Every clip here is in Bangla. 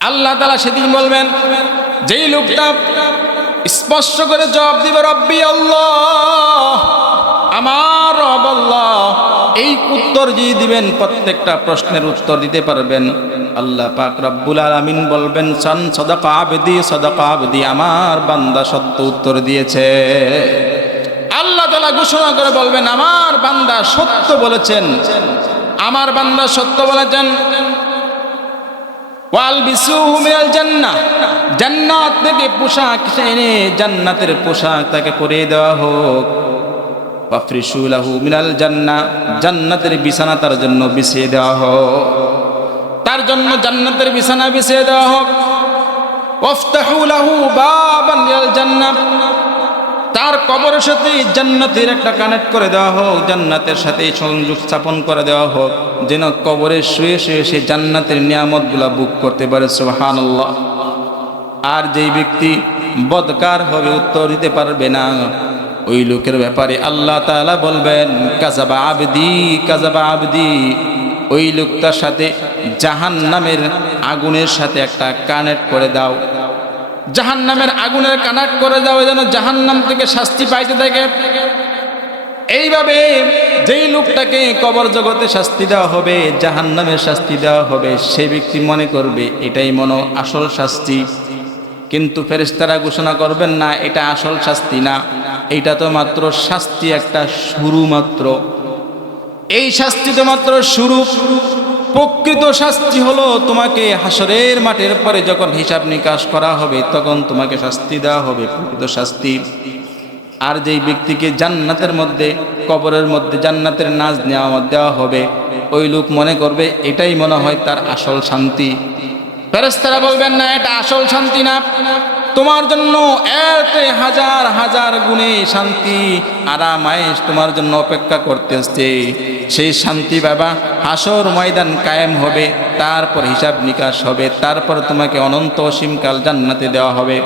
আল্লাহ তাআলা সেদিন বলবেন, যেই লোকটা স্পষ্ট করে জবাব দিবে রব্বি আল্লাহ, আমার রব আল্লাহ, এই উত্তর যে দিবেন প্রত্যেকটা প্রশ্নের উত্তর দিতে পারবেন, আল্লাহ পাক রব্বুল আলামিন বলবেন সাদাকা আবদি, আমার বান্দা সত্য উত্তর দিয়েছে। আল্লাহ তাআলা ঘোষণা করে বলবেন, আমার বান্দা সত্য বলেছেন, আমার বান্দা সত্য বলেছেন। ওয়ালবিসুহু মিনাল জান্নাহ, জান্নাত থেকে পোশাক এনে জান্নাতের পোশাক তাকে পরিয়ে দেওয়া হোক। ওয়াফরিশু লাহু মিনাল জান্নাহ, জান্নাতের বিছানা তার জন্য বিছিয়ে দেওয়া হোক, তার জন্য জান্নাতের বিছানা বিছিয়ে দেওয়া হোক। ওয়াফতাহু লাহু বাবান মিনাল জান্নাহ, তার কবরের সাথে জান্নাতের একটা কানেক্ট করে দেওয়া হোক, জান্নাতের সাথে সংযোগ স্থাপন করে দেওয়া হোক, যেন কবরে শুয়ে শুয়ে সে জান্নাতের নিয়ামতগুলা বুক করতে পারে। সুবহানাল্লাহ। আর যেই ব্যক্তি বদকার হবে, উত্তর দিতে পারবে না, ওই লোকের ব্যাপারে আল্লাহ তাআলা বলবেন কাযাবা আবদি, ওই লোকটার সাথে জাহান্নামের আগুনের সাথে একটা কানেক্ট করে দাও, জাহান্নামের আগুনের কানেক্ট করে দাও, যেন জাহান্নাম থেকে শাস্তি পাইতে থাকে। এইভাবে যেই লোকটাকে কবর জগতে শাস্তি দেওয়া হবে, জাহান্নামের শাস্তি দেওয়া হবে, সেই ব্যক্তি মনে করবে এটাই আসল শাস্তি। কিন্তু ফেরেশতারা ঘোষণা করবেন না, এটা আসল শাস্তি না, এইটা তো মাত্র শাস্তি, একটা শুরু মাত্র। এই শাস্তি তো মাত্র শুরু। প্রকৃত শাস্তি হলো তোমাকে হাসরের মাঠের পরে যখন হিসাব নিকাশ করা হবে, তখন তোমাকে শাস্তি দেওয়া হবে, প্রকৃত শাস্তি। আর যেই ব্যক্তিকে জান্নাতের মধ্যে, কবরের মধ্যে জান্নাতের নাজ নেওয়া দেওয়া হবে, ওই লোক মনে করবে এটাই মনে হয় তার আসল শান্তি। ফেরেশতারা বলবেন না, এটা আসল শান্তি না, তোমার জন্য এত হাজার হাজার গুণে শান্তি আরাম আয়েশ তোমার জন্য অপেক্ষা করতেছে। সেই শান্তি বাবা হাসর ময়দান কায়েম হবে, তারপর হিসাব নিকাশ হবে, তারপর তোমাকে অনন্ত অসীমকাল জান্নাতে দেওয়া হবে।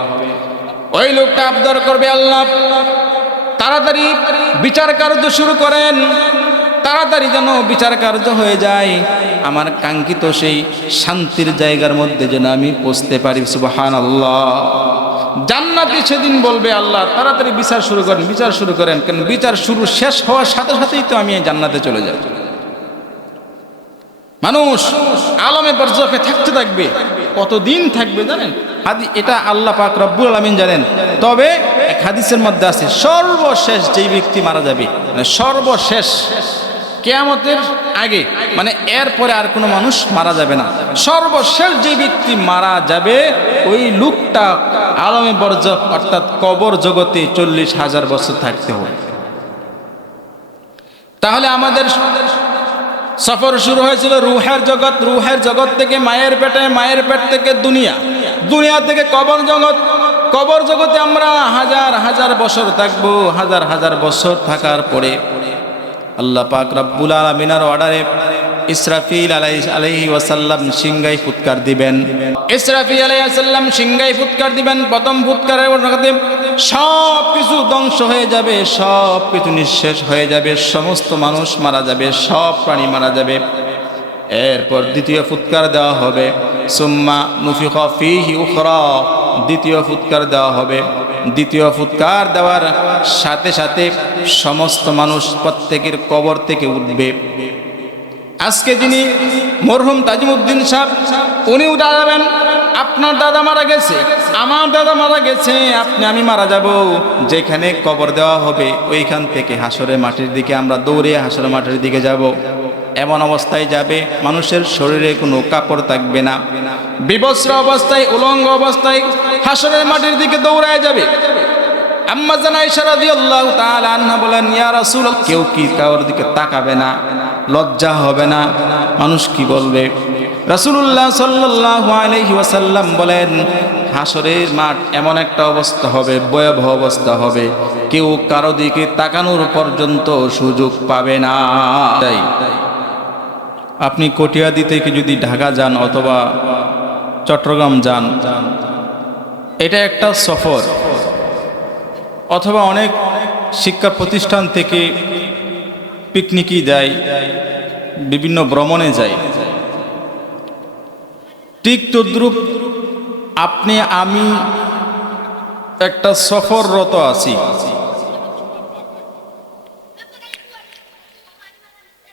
ওই লোকটা আবদার করবে, আল্লাহ তাড়াতাড়ি বিচার কার্য শুরু করেন, তাড়াতাড়ি যেন বিচার কার্য হয়ে যায়, আমার কাঙ্ক্ষিত সেই শান্তির জায়গার মধ্যে যেন আমি পৌঁছতে পারি। সুবহানাল্লাহ। জান্নাতি সেদিন বলবে, আল্লাহ তাড়াতাড়ি বিচার শুরু করেন, বিচার শুরু করেন, কারণ বিচার শুরু শেষ হওয়ার সাথে সাথেই তো আমি এই জান্নাতে চলে যাব। মানুষ আলমে বরজখে থাকতে থাকবে, কতদিন থাকবে জানেন? এটা আল্লাহ পাক রব্বুল আলামিন জানেন। তবে এক হাদিসের মধ্যে আছে, সর্বশেষ যেই ব্যক্তি মারা যাবে, মানে সর্বশেষ কিয়ামতের আগে, মানে এরপরে আর কোনো মানুষ মারা যাবে না, সর্বশেষ যে ব্যক্তি মারা যাবে, ওই লোকটা আলমে বরজখ অর্থাৎ কবর জগতে 40,000 বছর থাকতে হবে। তাহলে আমাদের সফর শুরু হয়েছিল রুহের জগৎ, রুহের জগৎ থেকে মায়ের পেটে, মায়ের পেট থেকে দুনিয়া, দুনিয়া থেকে কবর জগৎ, কবর জগতে আমরা হাজার হাজার বছর থাকবো। হাজার হাজার বছর থাকার পরে আল্লাহ পাক রব্বুল আলামিনের অর্ডারে ইসরাফিল আলাইহি ওয়াসাল্লাম সিংহায় ফুৎকার দিবেন। ইসরাফিল আলাইহিস সালাম সিংহায় ফুৎকার দিবেন। প্রথম ফুৎকারের মধ্যে সব কিছু ধ্বংস হয়ে যাবে, সব কিছু নিঃশেষ হয়ে যাবে, সমস্ত মানুষ মারা যাবে, সব প্রাণী মারা যাবে। এরপর দ্বিতীয় ফুৎকার দেওয়া হবে, সুম্মা নুফিখা ফীহি উখরা, দ্বিতীয় ফুৎকার দেওয়া হবে। দ্বিতীয় ফুৎকার দেওয়ার সাথে সাথে সমস্ত মানুষ প্রত্যেকের কবর থেকে উঠবে। আজকে যিনি মরহুম তাজিমউদ্দিন সাহেব, উনি উঠে যাবেন, আপনার দাদা মারা গেছে, আমার দাদা মারা গেছে, আমি মারা যাব। যেখানে কবর দেওয়া হবে ওইখান থেকে হাসরের মাটির দিকে আমরা দৌড়ে হাসরের মাটির দিকে যাব। এমন অবস্থায় যাবে মানুষের শরীরে কোনো কাপড় থাকবে না, বিবস্ত্র অবস্থায়, উলঙ্গ অবস্থায় হাসরের মাটির দিকে দৌড়ায় যাবে। আম্মা জান আয়েশা রাদিয়াল্লাহু তাআলা আনহা বলেন, ইয়া রাসূলুল্লাহ, কেউ কি কারোর দিকে তাকাবে না, লজ্জা হবে না, মানুষ কি বলবে? রাসূলুল্লাহ সাল্লাল্লাহু আলাইহি ওয়াসাল্লাম বলেন, হাসরের মাঠ এমন একটা অবস্থা হবে, ভয়াবহ অবস্থা হবে, কেউ কারো দিকে তাকানোর পর্যন্ত সুযোগ পাবে না। তাই আপনি কটিয়াদি থেকে যদি ঢাকা যান অথবা চট্টগ্রাম যান, এটা একটা সফর, অথবা অনেক শিক্ষা প্রতিষ্ঠান থেকে পিকনিকই যায়, বিভিন্ন ভ্রমণে যায়। ঠিক তদ্রূপ আপনি আমি একটা সফররত আছি,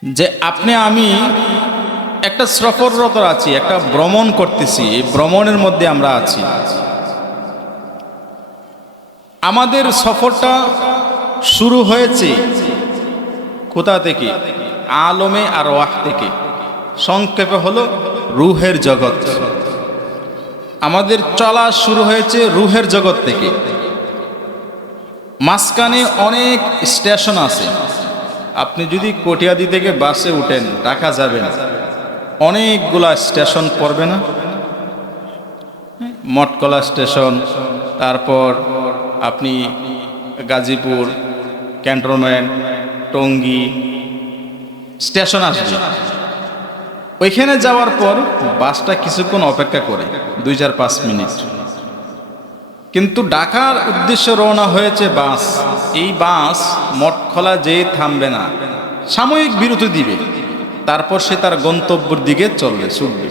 যে আপনি আমি একটা সফররত আছি, একটা ভ্রমণ করতেছি, এই ভ্রমণের মধ্যে আমরা আছি। আমাদের সফরটা শুরু হয়েছে কোথা থেকে? আলমে আরওয়াহ থেকে, সংক্ষেপে হলো রুহের জগৎ। আমাদের চলা শুরু হয়েছে রুহের জগৎ থেকে। মাঝখানে অনেক স্টেশন আছে। আপনি যদি কটিয়াদি থেকে বাসে উঠেন, ঢাকা যাবেন, অনেকগুলা স্টেশন পড়বে না? মঠকলা স্টেশন, তারপর আপনি গাজীপুর, ক্যান্টনমেন্ট, টঙ্গী স্টেশন আসবে। ওইখানে যাওয়ার পর বাসটা কিছুক্ষণ অপেক্ষা করে, 2-5 মিনিট। কিন্তু ঢাকার উদ্দেশ্যে রওনা হয়েছে বাস। এই বাস মঠখোলা যেয়ে থামবে না, সাময়িক বিরতি দিবে, তারপর সে তার গন্তব্যের দিকে চলবে, ছুটবে।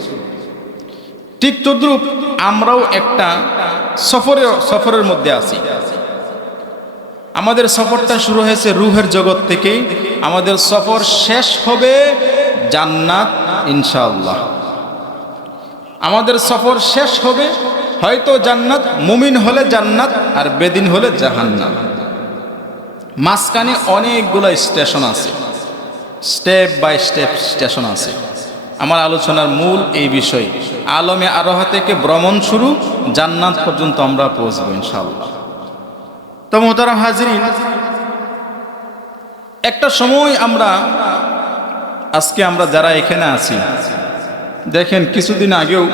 ঠিক তদ্রূপ আমরাও একটা সফরের মধ্যে আছি। আমাদের সফরটা শুরু হয়েছে রুহের জগৎ থেকে, আমাদের সফর শেষ হবে জান্নাত ইনশাআল্লাহ। আমাদের সফর শেষ হবে হয়তো জান্নাত, মুমিন হলে জান্নাত আর বেদিন হলে জাহান্নাম। মাঝখানে অনেকগুলো স্টেশন আছে, স্টেপ বাই স্টেপ স্টেশন আছে। আমার আলোচনার মূল এই বিষয়, আলমে আরোহা থেকে ভ্রমণ শুরু, জান্নাত পর্যন্ত আমরা পৌঁছবো ইনশাআল্লাহ। তো মোহতারাম হাজরিন, একটা সময় আজকে আমরা যারা এখানে আছি, দেখেন কিছুদিন আগেও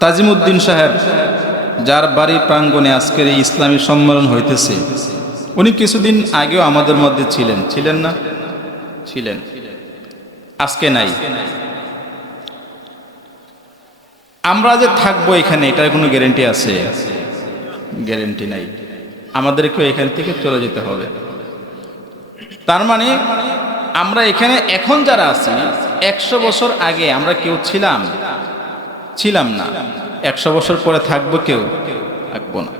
তাজিমউদ্দিন সাহেব, যার বাড়ি প্রাঙ্গণে আজকের এই ইসলামী সম্মেলন হইতেছে, উনি কিছুদিন আগেও আমাদের মধ্যে ছিলেন না? ছিলেন, আজকে নাই। আমরা যে থাকবো এখানে, এটার কোনো গ্যারেন্টি আছে? গ্যারেন্টি নাই। আমাদেরকেও এখান থেকে চলে যেতে হবে। তার মানে আমরা এখানে এখন যারা আছি, 100 বছর আগে আমরা কেউ ছিলাম না। 100 বছর পরে থাকবো কেউ? থাকবো না।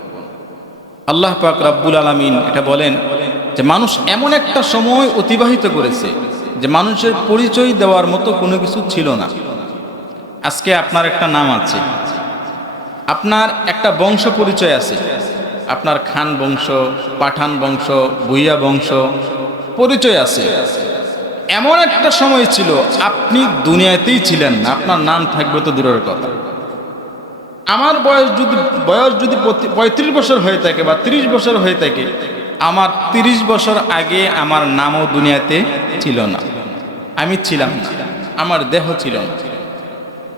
আল্লাহ পাক রব্বুল আলামিন এটা বলেন যে মানুষ এমন একটা সময় অতিবাহিত করেছে যে মানুষের পরিচয় দেওয়ার মতো কোনো কিছু ছিল না। আজকে আপনার একটা নাম আছে, আপনার একটা বংশ পরিচয় আছে, আপনার খান বংশ, পাঠান বংশ, ভুইয়া বংশ পরিচয় আছে। এমন একটা সময় ছিল আপনি দুনিয়াতেই ছিলেন না, আপনার নাম থাকবে তো দূরের কথা। আমার বয়স যদি 35 বছর হয়ে থাকে বা 30 বছর হয়ে থাকে, আমার 30 বছর আগে আমার নামও দুনিয়াতে ছিল না, আমি ছিলাম না, আমার দেহ ছিল না।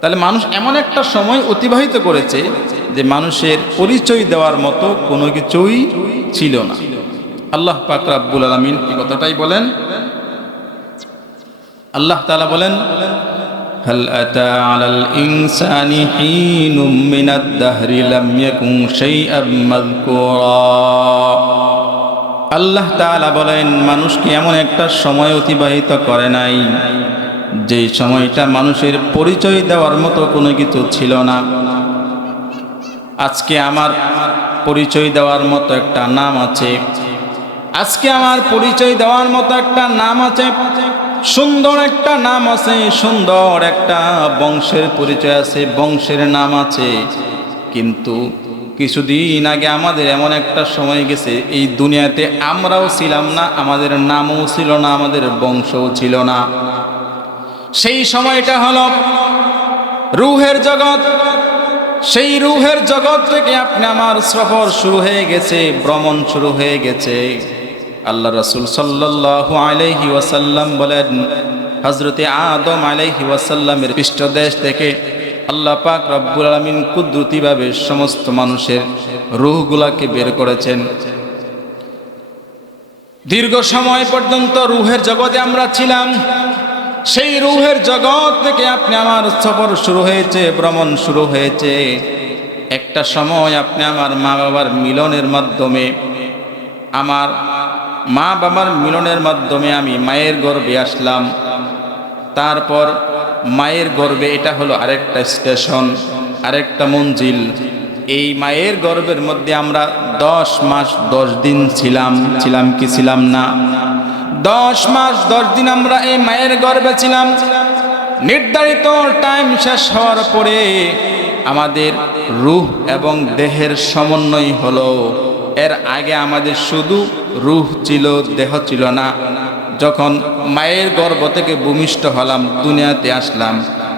তাহলে মানুষ এমন একটা সময় অতিবাহিত করেছে যে মানুষের পরিচয় দেওয়ার মতো কোনো কিছুই ছিল না। আল্লাহ পাক রব্বুল আলামিন এই কথাটাই বলেন। আল্লাহ তাআলা বলেন, হাল আতা আলাল ইনসানি হিনুম মিনাদ দাহরি লাম ইয়াকুন শাইআম মাযকুরা। আল্লাহ তাআলা বলেন, মানুষ কি এমন একটা সময় অতিবাহিত করে নাই যে সময়টা মানুষের পরিচয় দেওয়ার মতো কোনো কিছু ছিল না। আজকে আমার পরিচয় দেওয়ার মতো একটা নাম আছে, আজকে আমার পরিচয় দেওয়ার মতো একটা নাম আছে, সুন্দর একটা নাম আছে, সুন্দর একটা বংশের পরিচয় আছে, বংশের নাম আছে। কিন্তু কিছুদিন আগে আমাদের এমন একটা সময় গেছে, এই দুনিয়াতে আমরাও ছিলাম না, আমাদের নামও ছিল না, আমাদের বংশও ছিল না। সেই সময়টা হলো রুহের জগৎ। সেই রুহের জগৎ থেকে আপনি আমার সফর শুরু হয়ে গেছে, ভ্রমণ শুরু হয়ে গেছে। আল্লাহ রাসূল সাল্লাল্লাহু আলাইহি ওয়াসাল্লাম বলেন, হযরতে আদম আলাইহি ওয়াসাল্লামের পৃষ্ঠদেশ থেকে আল্লাহ পাক রব্বুল আলামিন কুদরতিভাবে সমস্ত মানুষের রূহগুলাকে বের করেছেন। দীর্ঘ সময় পর্যন্ত রুহের জগতে আমরা ছিলাম। সেই রুহের জগৎ থেকে আপনি আমার সফর শুরু হয়েছে, ভ্রমণ শুরু হয়েছে। একটা সময় আপনি আমার মা বাবার মিলনের মাধ্যমে, আমার মা বাবার মিলনের মাধ্যমে আমি মায়ের গর্ভে আসলাম। তারপর মায়ের গর্ভে, এটা হলো আরেকটা স্টেশন, আরেকটা মঞ্জিল। এই মায়ের গর্ভের মধ্যে আমরা 10 মাস 10 দিন ছিলাম কি ছিলাম না? 10 মাস 10 দিন আমরা এই মায়ের গর্ভে ছিলাম। নির্ধারিত টাইম শেষ হওয়ার পরে আমাদের রূহ এবং দেহের সমন্বয় হলো। এর আগে আমাদের শুধু রূহ ছিল, দেহ ছিল না। যখন মায়ের গর্ভ থেকে ভূমিষ্ঠ হলাম, দুনিয়াতে আসলাম,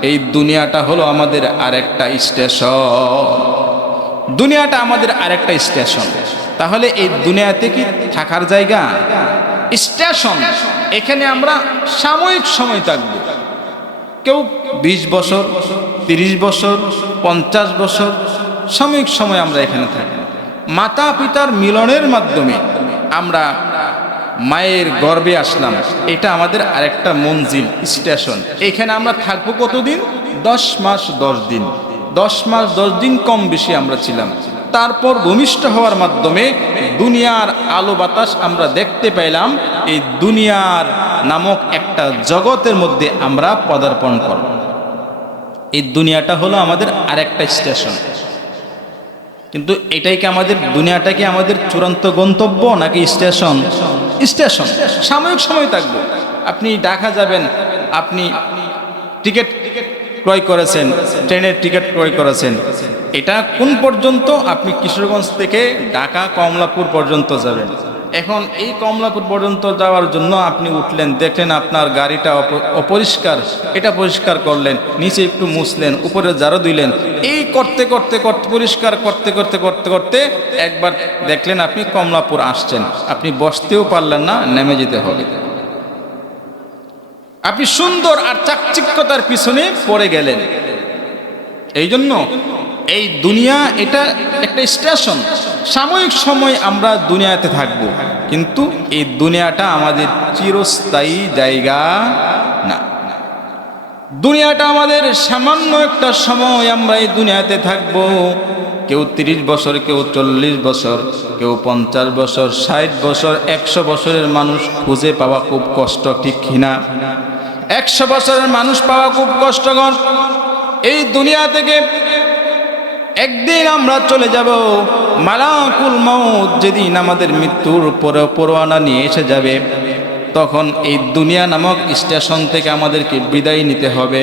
এই দুনিয়াটা হলো আমাদের আরেকটা স্টেশন। দুনিয়াটা আমাদের আরেকটা স্টেশন। তাহলে এই দুনিয়াতে কি থাকার জায়গা? স্টেশন। এখানে আমরা সাময়িক সময় থাকব। কেউ 20 বছর, 30 বছর, 50 বছর সাময়িক সময় আমরা এখানে থাকি। মাতা পিতার মিলনের মাধ্যমে আমরা মায়ের গর্ভে আসলাম, এটা আমাদের আরেকটা মঞ্জিল, স্টেশন। এখানে আমরা থাকবো কতদিন? 10 মাস 10 দিন। 10 মাস 10 দিন কম বেশি আমরা ছিলাম। তারপর ভূমিষ্ঠ হওয়ার মাধ্যমে দুনিয়ার আলো বাতাস আমরা দেখতে পেলাম। এই দুনিয়ার নামক একটা জগতের মধ্যে আমরা পদার্পণ করব। এই দুনিয়াটা হলো আমাদের আরেকটা স্টেশন। কিন্তু এটাই কি আমাদের, দুনিয়াটা কি আমাদের চূড়ান্ত গন্তব্য নাকি স্টেশন? স্টেশন। সাময়িক সময় থাকবো। আপনি ঢাকা যাবেন, আপনি টিকিট ক্রয় করেছেন, ট্রেনের টিকিট ক্রয় করেছেন, এটা কোন পর্যন্ত? আপনি কিশোরগঞ্জ থেকে ঢাকা কমলাপুর পর্যন্ত যাবেন। এখন এই কমলাপুর পর্যন্ত যাওয়ার জন্য আপনি উঠলেন, দেখলেন আপনার গাড়িটা অপরিষ্কার, এটা পরিষ্কার করলেন, নিচে একটু মুছলেন, উপরে ঝাড়ু দিলেন, এই করতে করতে করতে পরিষ্কার করতে করতে করতে করতে একবার দেখলেন আপনি কমলাপুর আসছেন। আপনি বসতেও পারলেন না, নেমে যেতে হবে। আপনি সুন্দর আর চাকচিক্যতার পিছনে পড়ে গেলেন। এই জন্য এই দুনিয়া এটা একটা স্টেশন। সাময়িক সময় আমরা দুনিয়াতে থাকব, কিন্তু এই দুনিয়াটা আমাদের চিরস্থায়ী জায়গা না। দুনিয়াটা আমাদের সামান্য একটা সময়, আমরা এই দুনিয়াতে থাকব। কেউ 30 বছর, কেউ 40 বছর, কেউ 50 বছর, 60 বছর, 100 বছরের মানুষ খুঁজে পাওয়া খুব কষ্ট, ঠিক কিনা? 100 বছরের মানুষ পাওয়া খুব কষ্টকর। এই দুনিয়া থেকে একদিন আমরা চলে যাব। মালাকুল মউত যেদিন আমাদের মৃত্যুর পরে পরোয়ানা নিয়ে এসে যাবে, তখন এই দুনিয়া নামক স্টেশন থেকে আমাদেরকে বিদায় নিতে হবে।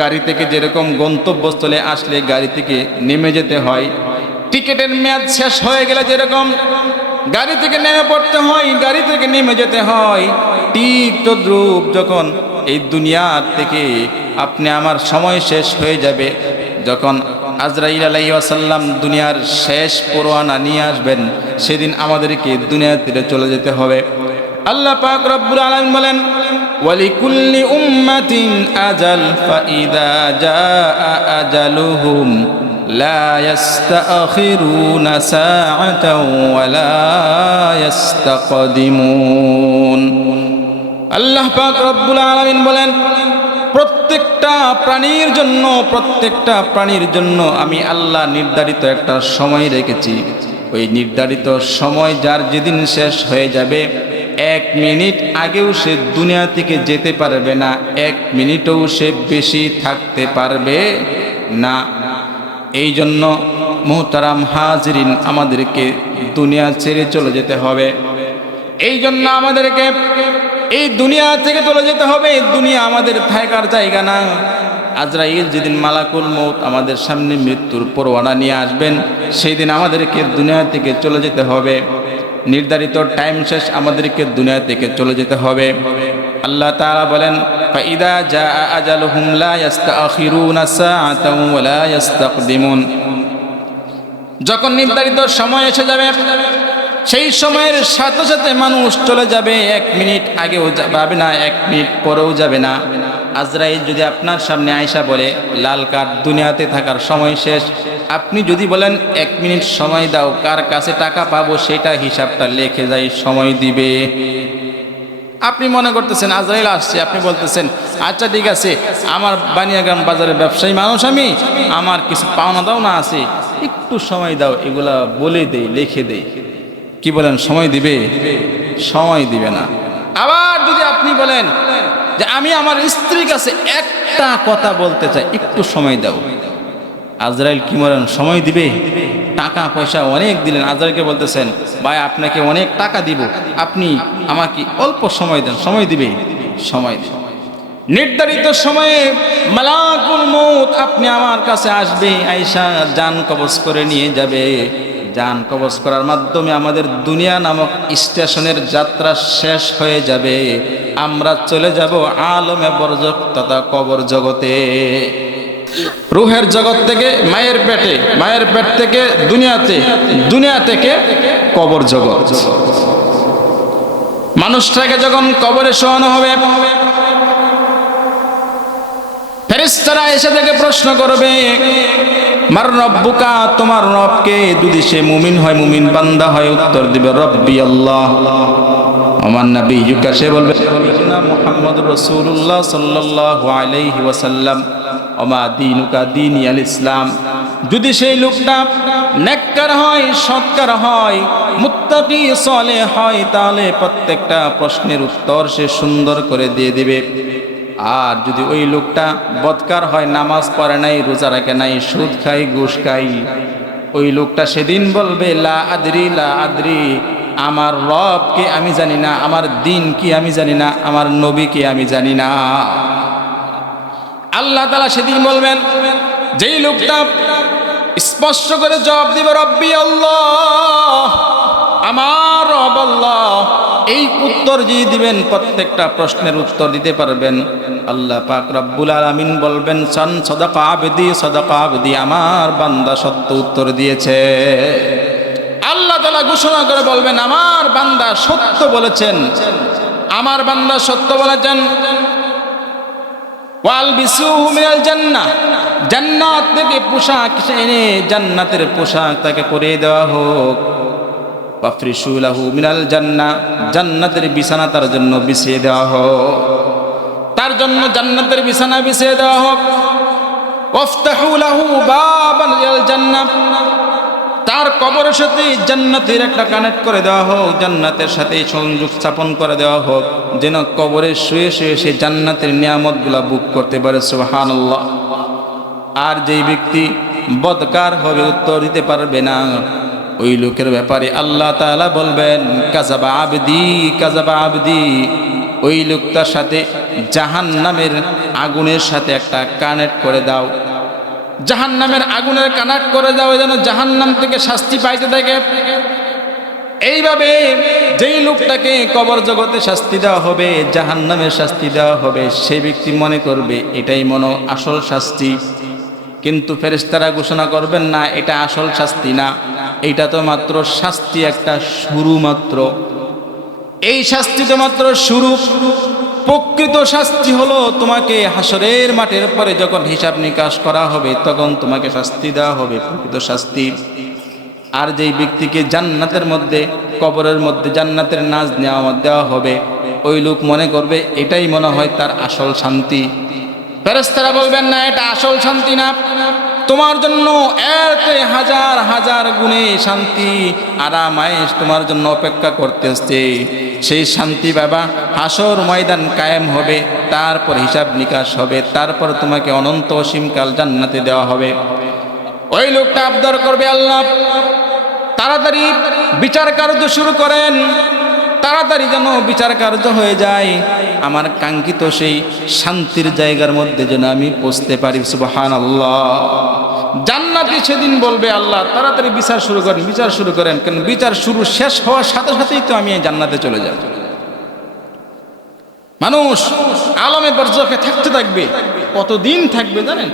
গাড়ি থেকে যেরকম গন্তব্যস্থলে আসলে গাড়ি থেকে নেমে যেতে হয়, টিকিটের মেয়াদ শেষ হয়ে গেলে যেরকম গাড়ি থেকে নেমে পড়তে হয়, গাড়ি থেকে নেমে যেতে হয়, ঠিক তদ্রূপ যখন এই দুনিয়া থেকে আপনি আমার সময় শেষ হয়ে যাবে, যখন আজরাইল আলাইহিস সালাম দুনিয়ার শেষ পরোয়ানা নিয়ে আসবেন, সেদিন আমাদেরকে দুনিয়া থেকে চলে যেতে হবে। আল্লাহ পাক রব্বুল আলামিন বলেন, ওয়ালিকুল্লি উম্মাতিন আজাল ফাইদা জাআ আজালুহুম লা ইস্তাখিরুনা সাআতাও ওয়া লা ইস্তাকদিমুন। আল্লাহ পাক রব্বুল আলামিন বলেন, প্রত্যেকটা প্রাণীর জন্য আমি আল্লাহ নির্ধারিত একটা সময় রেখেছি। ওই নির্ধারিত সময় যার যেদিন শেষ হয়ে যাবে, 1 মিনিট আগেও সে দুনিয়া থেকে যেতে পারবে না, 1 মিনিটও সে বেশি থাকতে পারবে না। এই জন্য মুহতারাম হাজিরিন, আমাদেরকে দুনিয়া ছেড়ে চলে যেতে হবে। এই জন্য আমাদেরকে এই দুনিয়া থেকে চলে যেতে হবে। দুনিয়া আমাদের থাকার জায়গা না। আজরাইল যেদিন মালাকুল মউত আমাদের সামনে মৃত্যুর পরোয়ানা নিয়ে আসবেন, সেই দিন আমাদেরকে দুনিয়া থেকে চলে যেতে হবে। নির্ধারিত টাইম শেষ, আমাদেরকে দুনিয়া থেকে চলে যেতে হবে। আল্লাহ তাআলা বলেন, ফাইদা জাআ আজালুহুম লা ইস্তাখিরুনা সাআতাও ওয়া লা ইস্তাকদিমুন। যখন নির্ধারিত সময় এসে যাবে, সেই সময়ের সাথে সাথে মানুষ চলে যাবে। 1 মিনিট আগেও যাবে না, 1 মিনিট পরেও যাবে না। আজরাইল যদি আপনার সামনে আয়সা বলে, লাল কার্ড, দুনিয়াতে থাকার সময় শেষ, আপনি যদি বলেন 1 মিনিট সময় দাও, কার কাছে টাকা পাবো সেটা হিসাবটা লিখে যাই, সময় দিবে। আপনি মনে করতেছেন আজরাইল আসছে, আপনি বলতেছেন আচ্ছা ঠিক আছে, আমার বানিয়াগ্রাম বাজারের ব্যবসায়ী মানুষ আমি, আমার কিছু পাওনা দাও না আছে, একটু সময় দাও, এগুলা বলে দেই, লিখে দেই। কি বলেন, সময় দিবে? সময় দিবে না। আবার যদি আপনি বলেন যে আমি আমার স্ত্রীর কাছে 1 একটা কথা বলতে চাই, একটু সময় দাও। আজরাইল কি বলেন, সময় দিবে? টাকা পয়সা অনেক দিলেন, আজরাইলকে বলতেছেন ভাই আপনাকে অনেক টাকা দিব, আপনি আমাকে অল্প সময় দেন। সময় দিবে? সময় দিবে। নির্ধারিত সময়ে মালাকুল মউত আপনি আমার কাছে আসবে, আয়েশা জান কবজ করে নিয়ে যাবে। জান কবজ করার মাধ্যমে আমাদের দুনিয়া নামক স্টেশনের যাত্রা শেষ হয়ে যাবে। আমরা চলে যাব আলমে বরজখ তথা কবর জগতে। রূহের জগৎ থেকে মায়ের পেটে, মায়ের পেট থেকে দুনিয়াতে, দুনিয়া থেকে কবর জগৎ। মানুষটাকে যখন কবরে শোয়ানো হবে, ফেরেশতারা এসে থেকে প্রশ্ন করবে, মার রব্বুকা, তোমার রবকে? যদি সে মুমিন হয়, মুমিন বান্দা হয়, উত্তর দিবে রব্বি আল্লাহ। আমার নবী ইউকা, সে বলবে মুহাম্মদুর রাসূলুল্লাহ সাল্লাল্লাহু আলাইহি ওয়াসাল্লাম, ওমা দীনুকা দীনি আল ইসলাম। যদি সেই লোকটা নেককার হয়, সৎকার হয়, মুত্তাকি সালেহ হয়, তাহলে প্রত্যেকটা প্রশ্নের উত্তর সে সুন্দর করে দিয়ে দিবে। আর যদি ওই লোকটা বদকার হয়, নামাজ পড়ে নাই, রোজা রাখে নাই, সুদ খাই, ঘুষ খাই, ওই লোকটা সেদিন বলবে লা আদরি, লা আদরি, আমার রবকে আমি জানি না, আমার দিন কি আমি জানি না, আমার নবীকে আমি জানি না। আল্লাহ তাআলা সেদিন বলবেন, যেই লোকটা স্পষ্ট করে জবাব দিবে রব্বি আল্লাহ, আমার রব আল্লাহ, এই উত্তর যে দিবেন, প্রত্যেকটা প্রশ্নের উত্তর দিতে পারবেন, আল্লাহ পাক রব্বুল আলামিন বলবেন সান সাদাকা আবদি, সাদাকা আবদি, আমার বান্দা সত্য উত্তর দিয়েছে। আল্লাহ তাআলা ঘোষণা করে বলবেন, আমার বান্দা সত্য বলেছেন, আমার বান্দা সত্য বলেছেন। ওয়াল বিসুহু মিনাল জান্নাহ, জান্নাত থেকে পোশাক এনে জান্নাতের পোশাক তাকে পরিয়ে দেওয়া হোক। ওয়াফরিশু লাহু মিনাল জান্নাহ, জান্নাতের বিছানা তার জন্য বিছিয়ে দেওয়া হোক, তার জন্য জান্নাতের বিছানা বিছিয়ে দেওয়া হোক। ওয়াফতাহু লাহু বাবান ইলাল জান্নাহ, তার কবরের সাথে জান্নাতের একটা কানেক্ট করে দেওয়া হোক, জান্নাতের সাথে সংযোগ স্থাপন করে দেওয়া হোক, যেন কবরে শুয়ে শুয়ে সে জান্নাতের নিয়ামতগুলা বুক করতে পারে। সুবহানাল্লাহ। আর যেই ব্যক্তি বদকার হবে, উত্তর দিতে পারবে না, ওই লোকের ব্যাপারে আল্লাহ তাআলা বলবেন কাযাবা আবদি, কাযাবা আবদি, ওই লোকটার সাথে জাহান্নামের আগুনের সাথে একটা কানেক্ট করে দাও, জাহান্নামের আগুনের কানেক্ট করে দাও, যেন জাহান্নাম থেকে শাস্তি পাইতে থাকে। এইভাবে যেই লোকটাকে কবর জগতে শাস্তি দেওয়া হবে, জাহান্নামের শাস্তি দেওয়া হবে, সেই ব্যক্তি মনে করবে এটাই মনে আসল শাস্তি। কিন্তু ফেরেশতারা ঘোষণা করবেন না, এটা আসল শাস্তি না, এইটা তো মাত্র শাস্তি, একটা শুরু মাত্র। এই শাস্তি তো মাত্র শুরু। প্রকৃত শাস্তি হলো তোমাকে হাসরের মাঠের পরে যখন হিসাব নিকাশ করা হবে, তখন তোমাকে শাস্তি দেওয়া হবে, প্রকৃত শাস্তি। আর যেই ব্যক্তিকে জান্নাতের মধ্যে, কবরের মধ্যে জান্নাতের নাজ নিয়ামত দেওয়া হবে, ওই লোক মনে করবে এটাই মনে হয় তার আসল শান্তি। ফেরেশতারা বলবেন না, এটা আসল শান্তি না, তোমার জন্য এত হাজার হাজার গুণে শান্তি আরাম আয়েশ তোমার জন্য অপেক্ষা করতেছে। সেই শান্তি বাবা হাসর ময়দান কায়েম হবে, তারপর হিসাব নিকাশ হবে, তারপর তোমাকে অনন্ত অসীমকাল জান্নাতে দেওয়া হবে। ওই লোকটা আবদার করবে, আল্লাহ তাড়াতাড়ি বিচার কার্য শুরু করেন, তাড়াতাড়ি যেন বিচার কার্য হয়ে যায়, আমার কাঙ্ক্ষিত সেই শান্তির জায়গার মধ্যে যেন আমি পৌঁছতে পারি। সুবহানাল্লাহ। জান্নাতি সেদিন বলবে, আল্লাহ তাড়াতাড়ি বিচার শুরু করেন, বিচার শুরু করেন, কারণ বিচার শুরু শেষ হওয়ার সাথে সাথেই তো আমি এই জান্নাতে চলে যাব। মানুষ আলমে বরজখে থাকতে থাকবে, কতদিন থাকবে জানেন?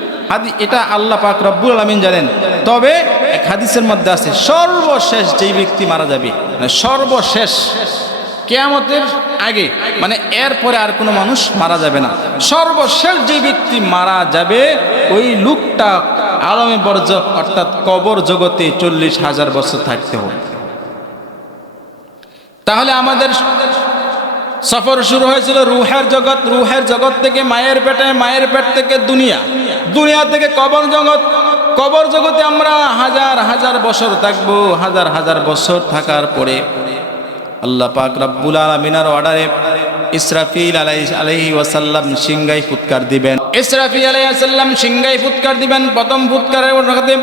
এটা আল্লাহ পাক রব্বুল আলামিন জানেন। তবে এক হাদিসের মধ্যে আছে, সর্বশেষ যেই ব্যক্তি মারা যাবে, সর্বশেষ কিয়ামতের আগে, মানে এরপরে আর কোনো মানুষ মারা যাবে না, সর্বশেষ যে ব্যক্তি মারা যাবে ওই লোকটা আলমে বরজখ অর্থাৎ কবর জগতে 40,000 বছর থাকতে হবে। তাহলে আমাদের সফর শুরু হয়েছিল রুহের জগৎ, রুহের জগৎ থেকে মায়ের পেটে, মায়ের পেট থেকে দুনিয়া, দুনিয়া থেকে কবর জগৎ, কবর জগতে আমরা হাজার হাজার বছর থাকবো। হাজার হাজার বছর থাকার পরে আল্লাহ পাক রব্বুল আলামিনের অর্ডারে ইসরাফিল আলাইহি ওয়াসাল্লাম সিংহায় ফুৎকার দিবেন। ইসরাফিল আলাইহিস সালাম সিংহায় ফুৎকার দিবেন। প্রথম ফুৎকারের অনুপাতে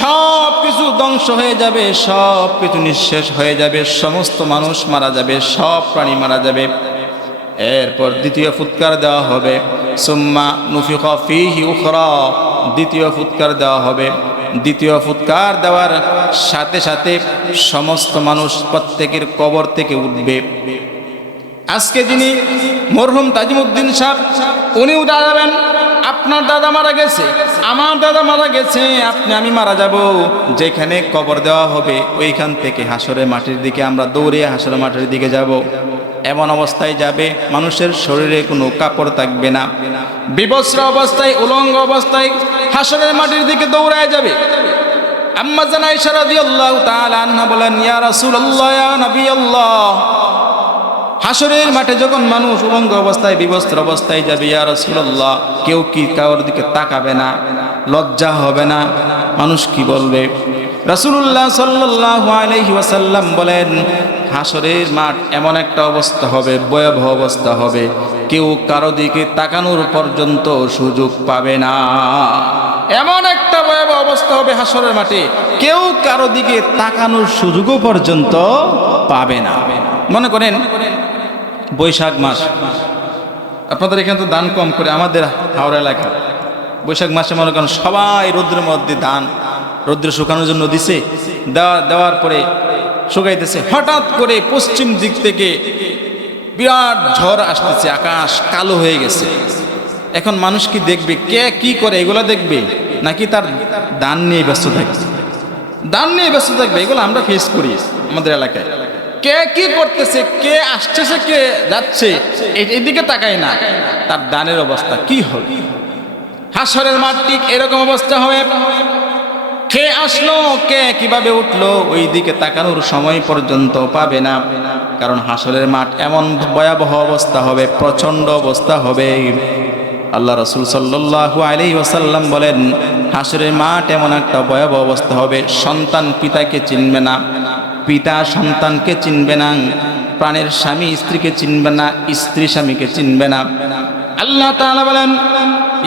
সব কিছু ধ্বংস হয়ে যাবে, সব কিছু নিঃশেষ হয়ে যাবে, সমস্ত মানুষ মারা যাবে, সব প্রাণী মারা যাবে। এরপর দ্বিতীয় ফুৎকার দেওয়া হবে, সুম্মা নুফিখা ফীহি উখরা, দ্বিতীয় ফুৎকার দেওয়া হবে। দ্বিতীয় ফুৎকার দেওয়ার সাথে সাথে সমস্ত মানুষ প্রত্যেকের কবর থেকে উঠবে। আজকে যিনি মরহুম তাজিমউদ্দিন সাহেব, উনিও দাঁড়াবেন। আপনার দাদা মারা গেছে, আমার দাদা মারা গেছে, আপনি আমি মারা যাব। যেখানে কবর দেওয়া হবে ওইখান থেকে হাসরের মাটির দিকে আমরা দৌড়ে হাসরের মাটির দিকে যাব। এমন অবস্থায় যাবে মানুষের শরীরে কোনো কাপড় থাকবে না, বিবস্ত্র অবস্থায় উলঙ্গ অবস্থায় হাসরের মাটির দিকে দৌড়ায় যাবে। আম্মা জান আয়েশা রাদিয়াল্লাহু তাআলা আনহা বলেন, ইয়া রাসূলুল্লাহ, ইয়া নবিয়াল্লাহ, হাসরের মাঠে যখন মানুষ উলঙ্গ অবস্থায় বিবস্ত্র অবস্থায় যাবে, ইয়া রাসূলুল্লাহ, কেউ কি কারোর দিকে তাকাবে না? লজ্জা হবে না? মানুষ কি বলবে? রাসূলুল্লাহ সাল্লাল্লাহু আলাইহি ওয়াসাল্লাম বলেন, হাসরের মাঠ এমন একটা অবস্থা হবে, ভয়াবহ অবস্থা হবে, কেউ কারো দিকে তাকানোর পর্যন্ত সুযোগ পাবে না। এমন একটা ভয়াবহ অবস্থা হবে হাসরের মাঠে, কেউ কারো দিকে তাকানোর সুযোগও পর্যন্ত পাবে না। মনে করেন বৈশাখ মাস, আপনাদের এখানে তো ধান কম করে, আমাদের হাওড়া এলাকা বৈশাখ মাসে মনে করেন সবাই রৌদ্রের মধ্যে ধান রৌদ্রে শুকানোর জন্য দিছে, দেওয়ার পরে শুকাইতেছে। হঠাৎ করে পশ্চিম দিক থেকে বিরাট ঝড় আসতেছে, আকাশ কালো হয়ে গেছে। এখন মানুষ কি দেখবে? কে কি করে এগুলো দেখবে, নাকি তার ধান নিয়ে ব্যস্ত থাকবে? ধান নিয়ে ব্যস্ত থাকবে। এগুলো আমরা ফেস করি আমাদের এলাকায়। কে কি করতেছে, কে আসতেছে, কে যাচ্ছে, এদিকে তাকায় না, তার দানের অবস্থা কি হবে? হাসরের মাঠ ঠিক এরকম অবস্থা হবে। কে আসলো, কে কিভাবে উঠলো, ওই দিকে তাকানোর সময় পর্যন্ত পাবে না। কারণ হাসরের মাঠ এমন ভয়াবহ অবস্থা হবে, প্রচন্ড অবস্থা হবে। আল্লাহ রাসূল সাল্লাল্লাহু আলাইহি ওয়াসাল্লাম বলেন, হাসরের মাঠ এমন একটা ভয়াবহ অবস্থা হবে, সন্তান পিতাকে চিনবে না, পিতা সন্তানকে চিনবে না, প্রাণের স্বামী স্ত্রীকে চিনবে না, স্ত্রী স্বামীকে চিনবে না। আল্লাহ তাআলা বলেন,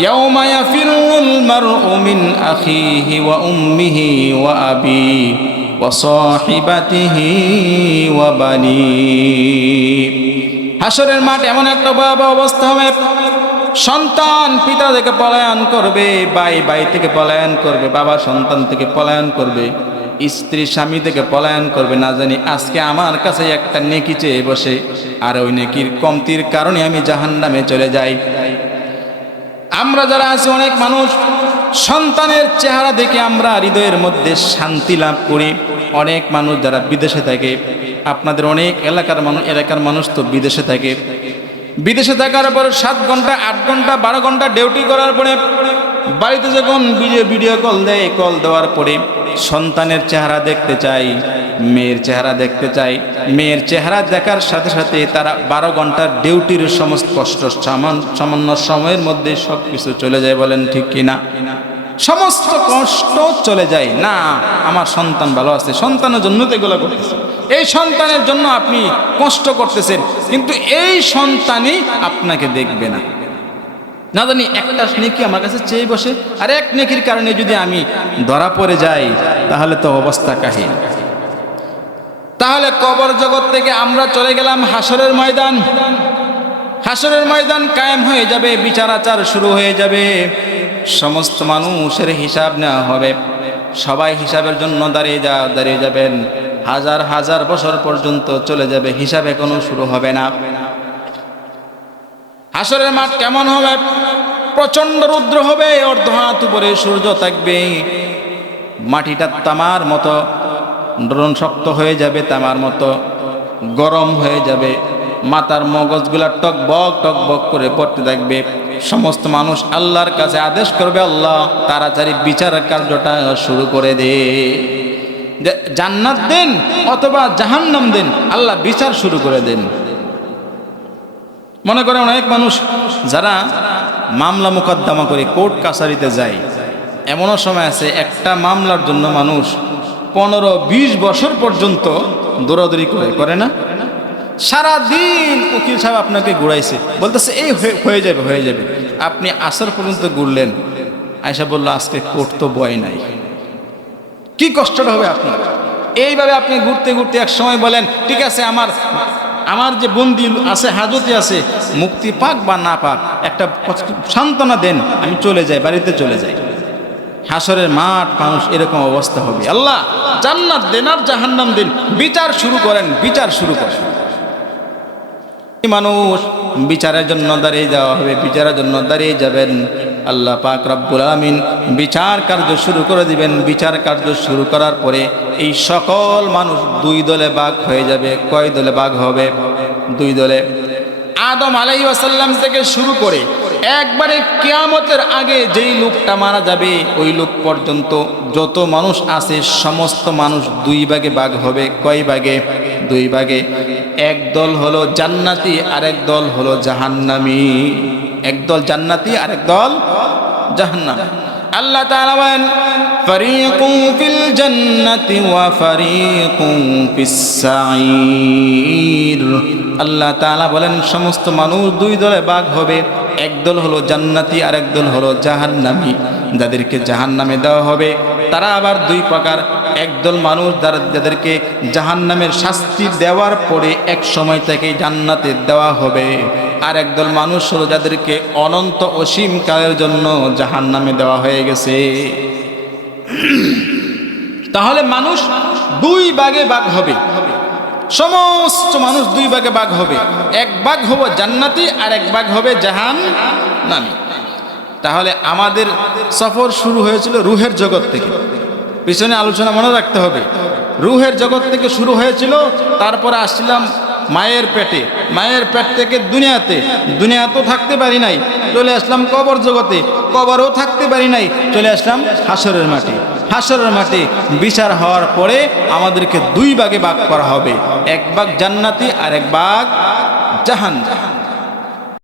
ইয়াউমা ইয়াফিরুল মারউ মিন আখিহি ওয়া উম্মিহি ওয়া আবিহি ওয়া সাহিবাতিহি ওয়া বানিহি। হাসরের মাঠ এমন একটা ভয়াবহ অবস্থা হবে, সন্তান পিতা থেকে পলায়ন করবে, ভাই থেকে পলায়ন করবে, বাবা সন্তান থেকে পলায়ন করবে, স্ত্রী স্বামী থেকে পলায়ন করবে। না জানি আজকে আমার কাছে একটা নেকি চেয়ে বসে, আর ওই নেকির কমতির কারণে আমি জাহান্নামে চলে যাই। আমরা যারা আছি, অনেক মানুষ সন্তানের চেহারা দেখে আমরা হৃদয়ের মধ্যে শান্তি লাভ করি। অনেক মানুষ যারা বিদেশে থাকে, আপনাদের অনেক এলাকার মানুষ তো বিদেশে থাকে। বিদেশে থাকার পর 7 ঘন্টা 8 ঘন্টা 12 ঘন্টা ডিউটি করার পরে বাড়িতে যখন ভিডিও কল দেয়, কল দেওয়ার পরে সন্তানের চেহারা দেখতে চাই, মেয়ের চেহারা দেখতে চাই। মেয়ের চেহারা দেখার সাথে সাথে তারা 12 ঘন্টার ডিউটির সমস্ত কষ্ট সামান্য সময়ের মধ্যে সব কিছু চলে যায়। বলেন ঠিক কিনা? সমস্ত কষ্ট চলে যায়। না, আমার সন্তান ভালো আছে, সন্তানের জন্য তো এগুলো করতেছে। এই সন্তানের জন্য আপনি কষ্ট করতেছেন, কিন্তু এই সন্তানই আপনাকে দেখবে না। না জানি একটা নেকি আমার কাছে চেয়ে বসে, আর এক নেকির কারণে যদি আমি ধরা পড়ে যাই, তাহলে তো অবস্থা কাহিল। তাহলে কবর জগৎ থেকে আমরা চলে গেলাম হাসরের ময়দান। হাসরের ময়দান কায়েম হয়ে যাবে, বিচার আচার শুরু হয়ে যাবে, সমস্ত মানুষের হিসাব নেওয়া হবে। সবাই হিসাবের জন্য দাঁড়িয়ে যাবেন। হাজার হাজার বছর পর্যন্ত চলে যাবে, হিসাব এখনো শুরু হবে না। হাসরের মাঠ কেমন হবে? প্রচন্ড রৌদ্র হবে, অর্ধ হাত উপরে সূর্য থাকবে, মাটিটা তামার মতো শক্ত হয়ে যাবে, তামার মতো গরম হয়ে যাবে, মাথার মগজগুলা টকবক টকবক করে পড়তে থাকবে। সমস্ত মানুষ আল্লাহর কাছে আদেশ করবে, আল্লাহ তাড়াতাড়ি বিচার কার্যটা শুরু করে দে, জান্নাত দেন অথবা জাহান্নাম দেন, আল্লাহ বিচার শুরু করে দেন। মনে করে অনেক মানুষ যারা মামলা মোকদ্দমা করে কোর্ট কাছারিতে যায়, এমনও সময় আছে একটা মামলার জন্য মানুষ 15-20 বছর পর্যন্ত দৌড়াদৌড়ি করে না? সারাদিন উকিল সাহেব আপনাকে ঘুরাইছে, বলতেছে এই হয়ে যাবে হয়ে যাবে, আপনি আসর পর্যন্ত ঘুরলেন, আয়েশা বলল আজকে কোর্ট তো বয় নাই। কি কষ্টটা হবে আপনার? এইভাবে আপনি ঘুরতে ঘুরতে এক সময় বলেন ঠিক আছে আমার যে বন্দি আছে, হাজতে আছে, মুক্তি পাক বা না পাক, একটা সান্ত্বনা দেন, আমি চলে যাই, বাড়িতে চলে যাই। হাসরের মাঠ মানুষ এরকম অবস্থা হবে। আল্লাহ জান্নাত দেন আর জাহান্নাম দেন, বিচার শুরু করেন, বিচার শুরু করেন। মানুষ বিচারের জন্য দাঁড়িয়ে যাওয়া হবে, বিচারের জন্য দাঁড়িয়ে যাবেন। আল্লাহ পাক রব্বুল আলামিন বিচার কার্য শুরু করে দিবেন। বিচার কার্য শুরু করার পরে এই সকল মানুষ দুই দলে ভাগ হয়ে যাবে। কয় দলে ভাগ হবে? দুই দলে। আদম আলাইহিস সালাম থেকে শুরু করে একবারে কিয়ামতের আগে যেই লোকটা মারা যাবে ওই লোক পর্যন্ত যত মানুষ আছে সমস্ত মানুষ দুই ভাগে ভাগ হবে। কয় ভাগে? দুই ভাগে। এক দল হলো জান্নাতি, আরেক দল হলো জাহান্নামী। এক দল জান্নাতি, আরেক দল জাহান্নামী। আল্লাহ তাআলা বলেন ফারিকুন ফিল জান্নাতি ওয়া ফারিকুন ফিস সাঈর। আল্লাহ তাআলা বলেন সমস্ত মানুষ দুই দলে ভাগ হবে। এক দল হলো জান্নাতি, আরেক দল হলো জাহান্নামী। যাদেরকে জাহান্নামে দেওয়া হবে তারা আবার দুই প্রকার। একদল মানুষ যাদেরকে জাহান্নামের শাস্তি দেওয়ার পরে এক সময় থেকে জান্নাতে দেওয়া হবে। আর একদল মানুষ হলো যাদেরকে অনন্ত অসীম কালের জন্য জাহান্নামে দেওয়া হয়ে গেছে। তাহলে মানুষ দুই ভাগে ভাগ হবে, সমস্ত মানুষ দুই ভাগে ভাগ হবে। এক ভাগ হবে জান্নাতি, আর এক ভাগ হবে জাহান্নামী। তাহলে আমাদের সফর শুরু হয়েছিল রুহের জগৎ থেকে। পিছনে আলোচনা মনে রাখতে হবে, রুহের জগৎ থেকে শুরু হয়েছিল। তারপরে আসছিলাম মায়ের পেটে, মায়ের পেট থেকে দুনিয়াতেও থাকতে পারি নাই, চলে আসলাম কবর জগতে, কবরও থাকতে পারি নাই, চলে আসলাম হাসরের মাঠে। হাসরের মাঠে বিচার হওয়ার পরে আমাদেরকে দুই ভাগে ভাগ করা হবে, এক ভাগ জান্নাতি আর এক ভাগ জাহান্নামী।